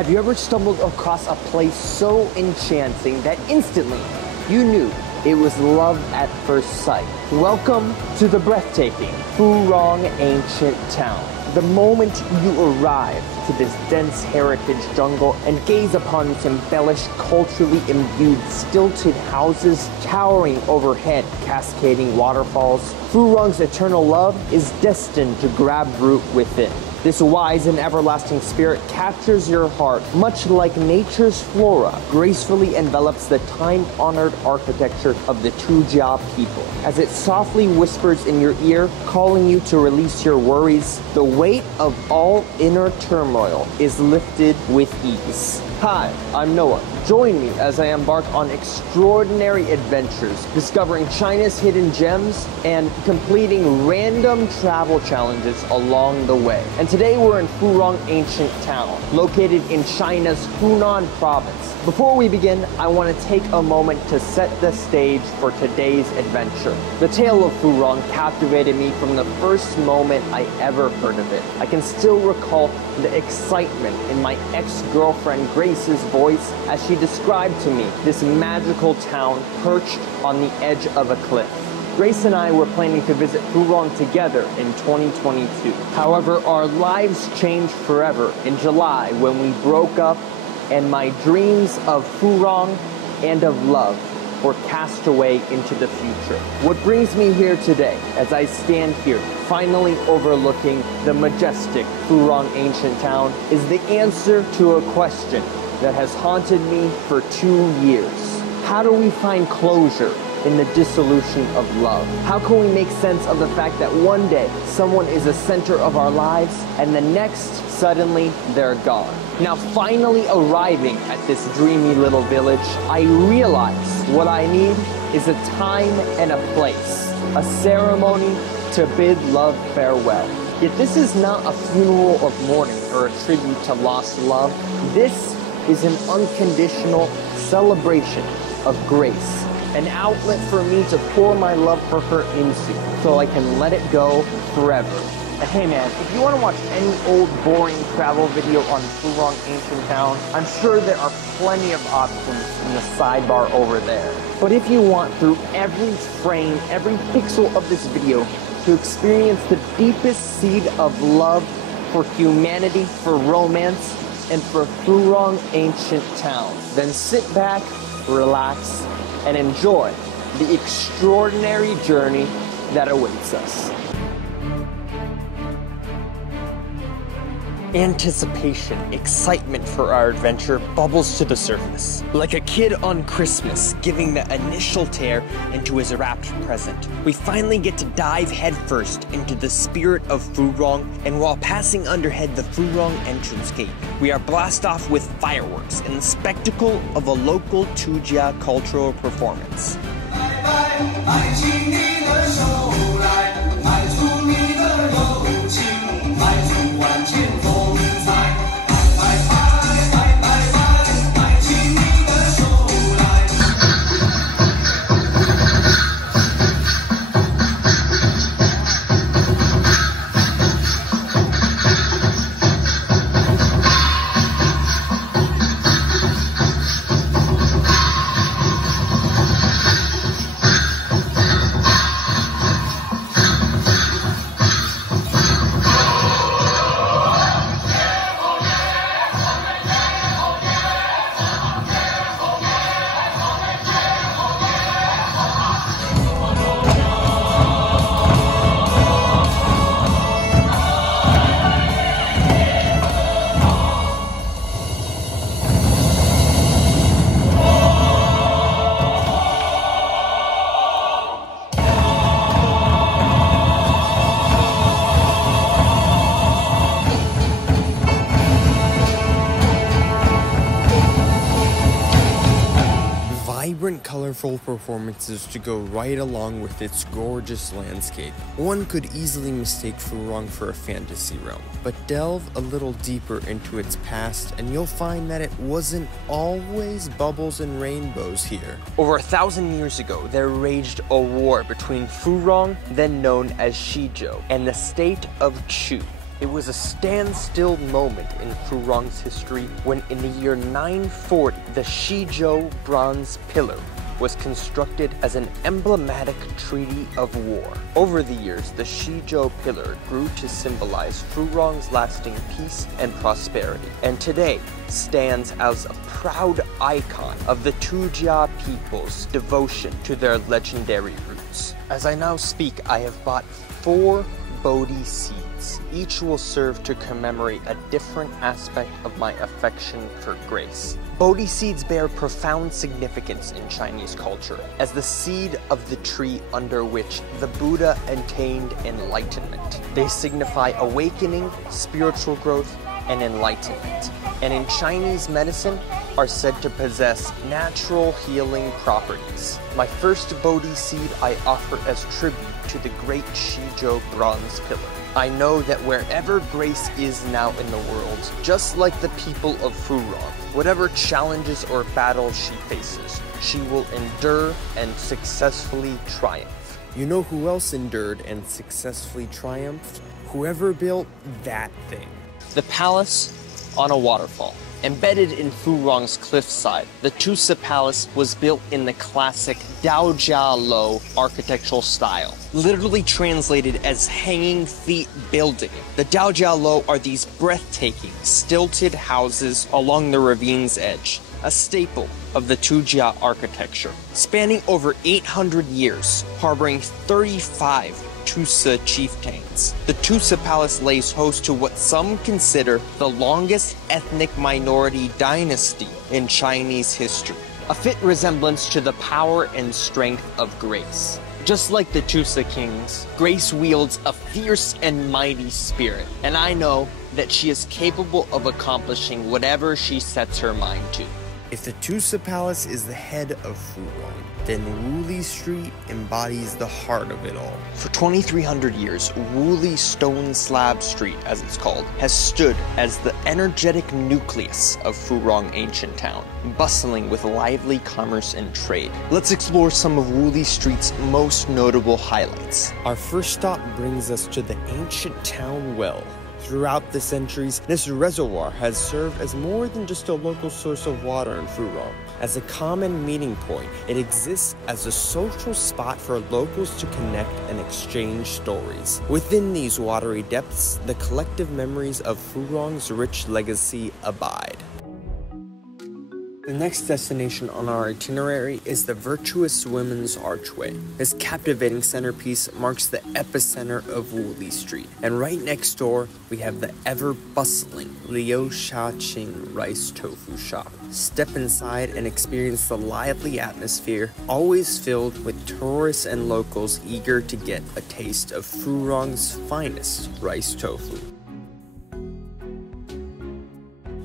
Have you ever stumbled across a place so enchanting that instantly you knew it was love at first sight? Welcome to the breathtaking Furong Ancient Town. The moment you arrive to this dense heritage jungle and gaze upon its embellished, culturally imbued, stilted houses towering overhead, cascading waterfalls, Furong's eternal love is destined to grab root within. This wise and everlasting spirit captures your heart, much like nature's flora gracefully envelops the time-honored architecture of the Tujia people. As it softly whispers in your ear, calling you to release your worries, the weight of all inner turmoil is lifted with ease. Hi, I'm Noah. Join me as I embark on extraordinary adventures, discovering China's hidden gems and completing random travel challenges along the way. And today we're in Furong Ancient Town, located in China's Hunan province. Before we begin, I want to take a moment to set the stage for today's adventure. The tale of Furong captivated me from the first moment I ever heard of it. I can still recall the excitement in my ex-girlfriend Grace's voice as she described to me this magical town perched on the edge of a cliff. Grace and I were planning to visit Furong together in 2022. However, our lives changed forever in July when we broke up and my dreams of Furong and of love were cast away into the future. What brings me here today, as I stand here, finally overlooking the majestic Furong Ancient Town, is the answer to a question that has haunted me for 2 years. How do we find closure in the dissolution of love? How can we make sense of the fact that one day someone is the center of our lives and the next, suddenly, they're gone? Now, finally arriving at this dreamy little village, I realize what I need is a time and a place, a ceremony to bid love farewell. Yet this is not a funeral of mourning or a tribute to lost love. This is an unconditional celebration of grace, an outlet for me to pour my love for her into so I can let it go forever. And hey man, if you want to watch any old boring travel video on Furong Ancient Town, I'm sure there are plenty of options in the sidebar over there. But if you want, through every frame, every pixel of this video, to experience the deepest seed of love for humanity, for romance, and for Furong Ancient Town, then sit back, relax, and enjoy the extraordinary journey that awaits us. Anticipation, excitement for our adventure bubbles to the surface. Like a kid on Christmas giving the initial tear into his wrapped present, we finally get to dive headfirst into the spirit of Furong, and while passing underhead the Furong entrance gate, we are blasted off with fireworks and the spectacle of a local Tujia cultural performance. Colorful performances to go right along with its gorgeous landscape. One could easily mistake Furong for a fantasy realm, but delve a little deeper into its past and you'll find that it wasn't always bubbles and rainbows here. Over 1,000 years ago, there raged a war between Furong, then known as Shizhou, and the state of Chu. It was a standstill moment in Furong's history when in the year 940, the Shizhou bronze pillar was constructed as an emblematic treaty of war. Over the years, the Shizhou pillar grew to symbolize Furong's lasting peace and prosperity, and today stands as a proud icon of the Tujia people's devotion to their legendary roots. As I now speak, I have bought 4 Bodhi seeds. Each will serve to commemorate a different aspect of my affection for grace. Bodhi seeds bear profound significance in Chinese culture as the seed of the tree under which the Buddha attained enlightenment. They signify awakening, spiritual growth, and enlightenment, and in Chinese medicine are said to possess natural healing properties. My first Bodhi seed I offer as tribute to the great Shizhou bronze pillar. I know that wherever grace is now in the world, just like the people of Furong, whatever challenges or battles she faces, she will endure and successfully triumph. You know who else endured and successfully triumphed? Whoever built that thing. The palace on a waterfall. Embedded in Furong's cliffside, the Tusa Palace was built in the classic Daojia architectural style, literally translated as hanging feet building. The Daojia are these breathtaking, stilted houses along the ravine's edge, a staple of the Tujia architecture, spanning over 800 years, harboring 35 Tusa chieftains. The Tusa Palace lays host to what some consider the longest ethnic minority dynasty in Chinese history, a fit resemblance to the power and strength of Grace. Just like the Tusa kings, Grace wields a fierce and mighty spirit, and I know that she is capable of accomplishing whatever she sets her mind to. If the Tusa Palace is the head of Furong, then Wuli Street embodies the heart of it all. For 2,300 years, Wuli Stone Slab Street, as it's called, has stood as the energetic nucleus of Furong Ancient Town, bustling with lively commerce and trade. Let's explore some of Wuli Street's most notable highlights. Our first stop brings us to the Ancient Town Well. Throughout the centuries, this reservoir has served as more than just a local source of water in Furong. As a common meeting point, it exists as a social spot for locals to connect and exchange stories. Within these watery depths, the collective memories of Furong's rich legacy abide. The next destination on our itinerary is the Virtuous Women's Archway. This captivating centerpiece marks the epicenter of Wuli Street. And right next door, we have the ever-bustling Liu Shaoqing rice tofu shop. Step inside and experience the lively atmosphere, always filled with tourists and locals eager to get a taste of Furong's finest rice tofu.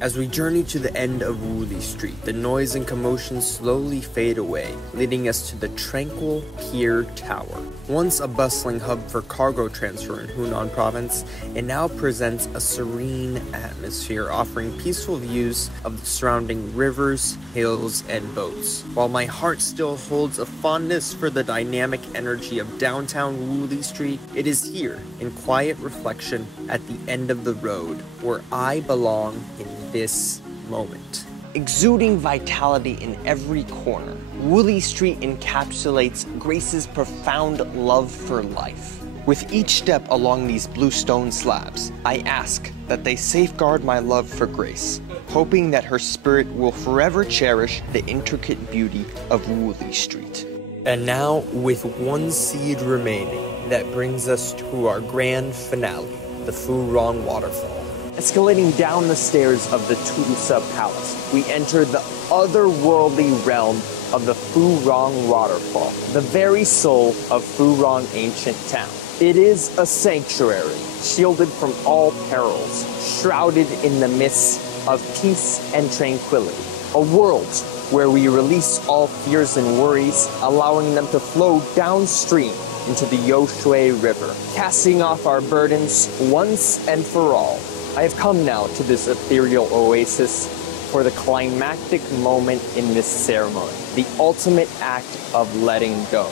As we journey to the end of Wuli Street, the noise and commotion slowly fade away, leading us to the tranquil Pier Tower. Once a bustling hub for cargo transfer in Hunan Province, it now presents a serene atmosphere, offering peaceful views of the surrounding rivers, hills, and boats. While my heart still holds a fondness for the dynamic energy of downtown Wuli Street, it is here, in quiet reflection at the end of the road, where I belong in this moment. Exuding vitality in every corner, Wuli Street encapsulates Grace's profound love for life. With each step along these blue stone slabs, I ask that they safeguard my love for Grace, hoping that her spirit will forever cherish the intricate beauty of Wuli Street. And now, with one seed remaining, that brings us to our grand finale, the Furong Waterfall. Escalating down the stairs of the Tusa Palace, we enter the otherworldly realm of the Furong Waterfall, the very soul of Furong Ancient Town. It is a sanctuary, shielded from all perils, shrouded in the mists of peace and tranquility. A world where we release all fears and worries, allowing them to flow downstream into the Youshui River, casting off our burdens once and for all. I have come now to this ethereal oasis for the climactic moment in this ceremony, the ultimate act of letting go.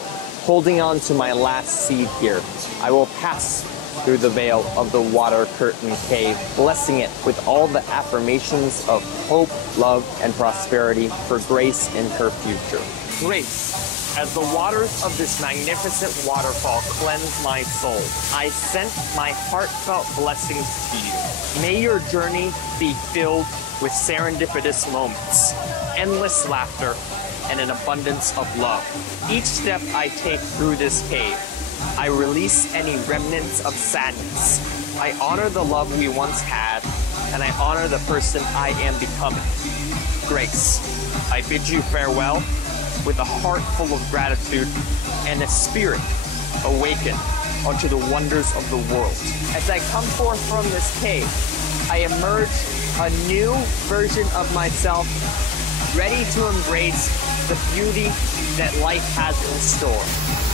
Holding on to my last seed here, I will pass through the veil of the water curtain cave, blessing it with all the affirmations of hope, love, and prosperity for Grace in her future. Grace, as the waters of this magnificent waterfall cleanse my soul, I sent my heartfelt blessings to you. May your journey be filled with serendipitous moments, endless laughter, and an abundance of love. Each step I take through this cave, I release any remnants of sadness. I honor the love we once had, and I honor the person I am becoming. Grace, I bid you farewell with a heart full of gratitude and a spirit awakened unto the wonders of the world. As I come forth from this cave, I emerge a new version of myself, ready to embrace the beauty that life has in store.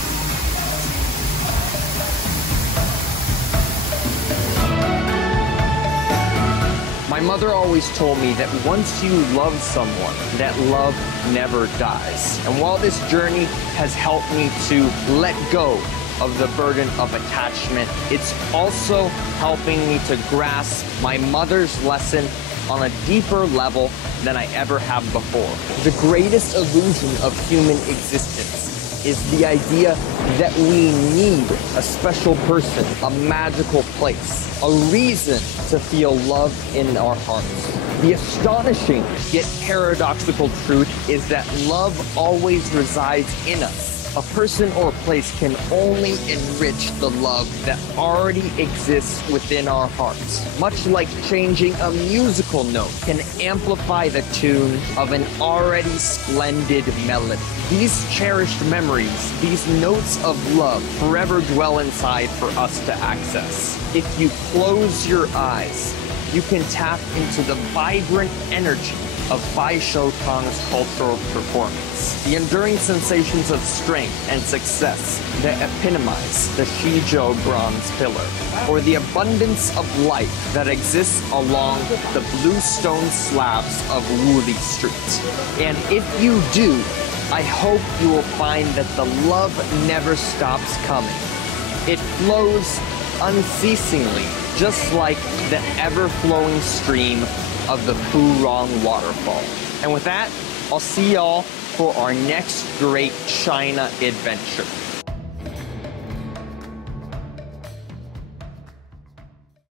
My mother always told me that once you love someone, that love never dies. And while this journey has helped me to let go of the burden of attachment, it's also helping me to grasp my mother's lesson on a deeper level than I ever have before. The greatest illusion of human existence is the idea that we need a special person, a magical place, a reason to feel love in our hearts. The astonishing yet paradoxical truth is that love always resides in us. A person or place can only enrich the love that already exists within our hearts. Much like changing a musical note can amplify the tune of an already splendid melody. These cherished memories, these notes of love, forever dwell inside for us to access. If you close your eyes, you can tap into the vibrant energy of Bai Shoutang's cultural performance. The enduring sensations of strength and success that epitomize the Shizhou bronze pillar, or the abundance of life that exists along the blue stone slabs of Wuli Street. And if you do, I hope you will find that the love never stops coming. It flows unceasingly, just like the ever-flowing stream of the Furong Waterfall. And with that, I'll see y'all for our next great China adventure.